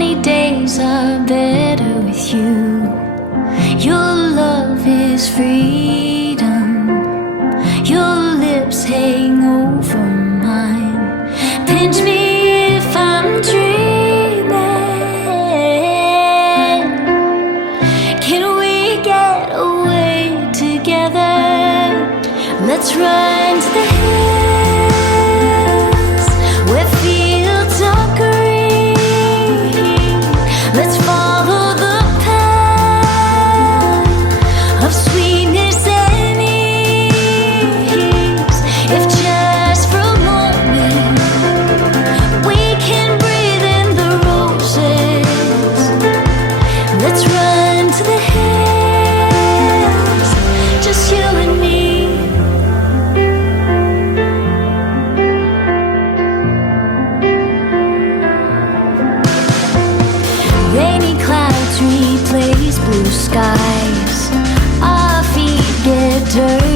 Sunny days are better with you. Your love is freedom. Your lips hang over mine. Pinch me if I'm dreaming. Can we get away together? Let's run to the hills where fields are green. Let's follow the path of sweetness and ease. If just for a moment we can breathe in the roses. Let's run to the hills, just you and me. Rainy clouds replace blue skies. Our feet get dirty.